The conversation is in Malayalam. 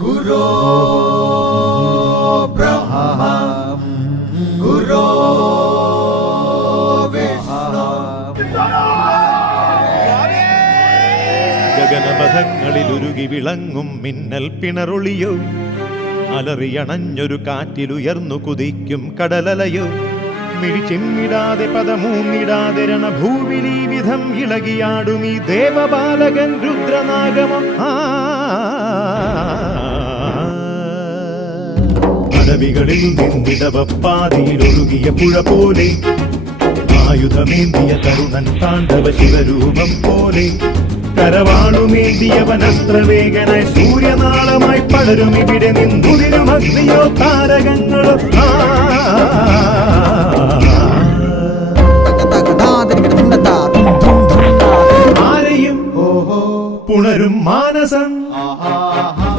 Guru വിഷ്ണു ഗഗനപഥങ്ങളിൽ ഉരുകി വിളങ്ങും മിന്നൽ പിണറുളിയോ. അലറിയണഞ്ഞൊരു കാറ്റിലുയർന്നു കുതിക്കും കടലലയോ. മിഴിച്ചിമ്മിടാതെ പദമൂന്നിടാതെ രണഭൂവിലീ വിധം ഇളകിയാടും ഈ ദേവബാലകൻ രുദ്രനാഗമം. ആ അടവികളിൽ നിന്നിടവപ്പാതിയിലൊഴുകിയ പുഴ പോലെ ആയുധമേന്തിയ തരുണൻ താണ്ഡവ ശിവരൂപം പോലെ കരവാളുമേന്തിയവനസ്ത്രവേഗന സൂര്യനാളമായി പടരും ഇവിടെ നിന്നുതിരും അഗ്നിയോ താരകങ്ങളോ ആ. ഓഹോ. പുണരും മാനസം. ആഹാ.